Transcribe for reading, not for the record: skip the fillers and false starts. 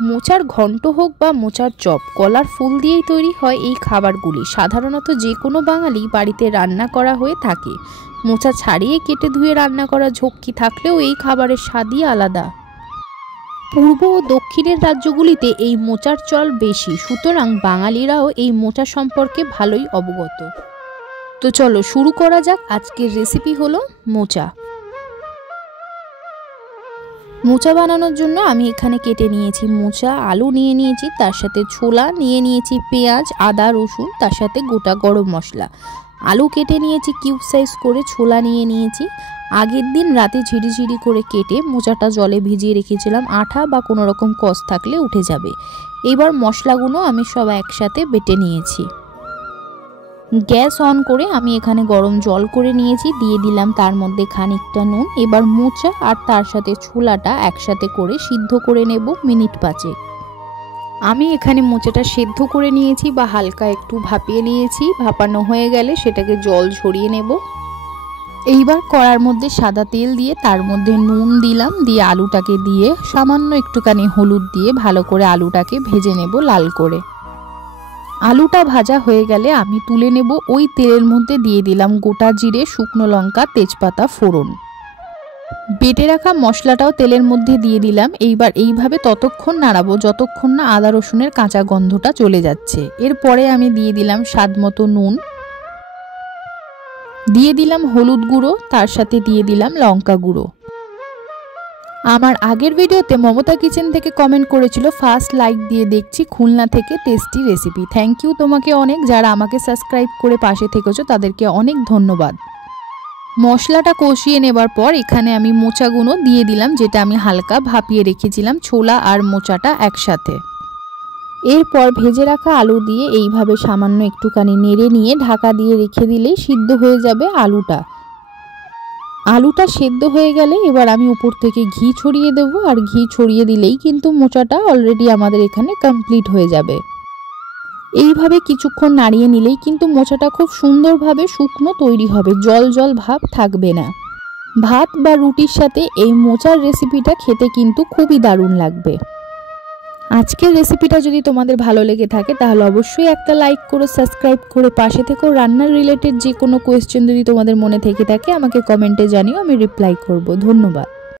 মোচার ঘন্ট হোক বা মোচার চপ, কলার ফুল দিয়েই তৈরি হয় এই খাবারগুলি। সাধারণত যে কোনো বাঙালি বাড়িতে রান্না করা হয়ে থাকে। মোচা ছাড়িয়ে কেটে ধুয়ে রান্না করা ঝক্কি থাকলেও এই খাবারের স্বাদই আলাদা। পূর্ব ও দক্ষিণের রাজ্যগুলিতে এই মোচার চল বেশি, সুতরাং বাঙালিরাও এই মোচা সম্পর্কে ভালোই অবগত। তো চলো শুরু করা যাক। আজকের রেসিপি হলো মোচা। মোচা বানানোর জন্য আমি এখানে কেটে নিয়েছি মোচা, আলু নিয়ে নিয়েছি, তার সাথে ছোলা নিয়ে নিয়েছি, পেঁয়াজ, আদা, রসুন, তার সাথে গোটা গরম মশলা। আলু কেটে নিয়েছি কিউব সাইজ করে, ছোলা নিয়ে নিয়েছি। আগের দিন রাতে ঝিরিঝিরি করে কেটে মোচাটা জলে ভিজিয়ে রেখেছিলাম, আঠা বা কোনো রকম কষ থাকলে উঠে যাবে। এবার মশলাগুলো আমি সব একসাথে বেটে নিয়েছি। গ্যাস অন করে আমি এখানে গরম জল করে নিয়েছি, দিয়ে দিলাম তার মধ্যে খানিকটা নুন। এবার মোচা আর তার সাথে ছোলাটা একসাথে করে সিদ্ধ করে নেব মিনিট 5। আমি এখানে মোচাটা সেদ্ধ করে নিয়েছি বা হালকা একটু ভাপিয়ে নিয়েছি। ভাপানো হয়ে গেলে সেটাকে জল ঝরিয়ে নেব। এইবার কড়ার মধ্যে সাদা তেল দিয়ে তার মধ্যে নুন দিলাম, দিয়ে আলুটাকে দিয়ে সামান্য একটুখানি হলুদ দিয়ে ভালো করে আলুটাকে ভেজে নেব লাল করে। আলুটা ভাজা হয়ে গেলে আমি তুলে নেব। ওই তেলের মধ্যে দিয়ে দিলাম গোটা জিরে, শুকনো লঙ্কা, তেজপাতা ফোড়ন। বেটে রাখা মশলাটাও তেলের মধ্যে দিয়ে দিলাম। এইবার এইভাবে ততক্ষণ নাড়াবো যতক্ষণ না আদা রসুনের কাঁচা গন্ধটা চলে যাচ্ছে। এরপরে আমি দিয়ে দিলাম স্বাদ মতো নুন, দিয়ে দিলাম হলুদ গুঁড়ো, তার সাথে দিয়ে দিলাম লঙ্কা গুঁড়ো। আমার আগের ভিডিওতে মমতা কিচেন থেকে কমেন্ট করেছিল, ফার্স্ট লাইক দিয়ে দেখছি, খুলনা থেকে টেস্টি রেসিপি। থ্যাংক ইউ তোমাকে অনেক। যারা আমাকে সাবস্ক্রাইব করে পাশে থেকেছো তাদেরকে অনেক ধন্যবাদ। মশলাটা কষিয়ে নেবার পর এখানে আমি মোচাগুলো দিয়ে দিলাম, যেটা আমি হালকা ভাপিয়ে রেখেছিলাম, ছোলা আর মোচাটা একসাথে। এরপর ভেজে রাখা আলু দিয়ে এইভাবে সামান্য একটুখানি নেড়ে নিয়ে ঢাকা দিয়ে রেখে দিলেই সিদ্ধ হয়ে যাবে আলুটা। আলুটা সেদ্ধ হয়ে গেলে এবার আমি উপর থেকে ঘি ছড়িয়ে দেবো, আর ঘি ছড়িয়ে দিলেই কিন্তু মোচাটা অলরেডি আমাদের এখানে কমপ্লিট হয়ে যাবে। এইভাবে কিছুক্ষণ নাড়িয়ে নিলেই কিন্তু মোচাটা খুব সুন্দরভাবে শুকনো তৈরি হবে, জল জল ভাব থাকবে না। ভাত বা রুটির সাথে এই মোচার রেসিপিটা খেতে কিন্তু খুবই দারুণ লাগবে। আজকের রেসিপিটা যদি তোমাদের ভালো লেগে থাকে তাহলে অবশ্যই একটা লাইক করো, সাবস্ক্রাইব করে পাশে থেকো। রান্নার রিলেটেড যে কোনো কোয়েশ্চেন যদি তোমাদের মনে থেকে থাকে আমাকে কমেন্টে জানিও, আমি রিপ্লাই করব। ধন্যবাদ।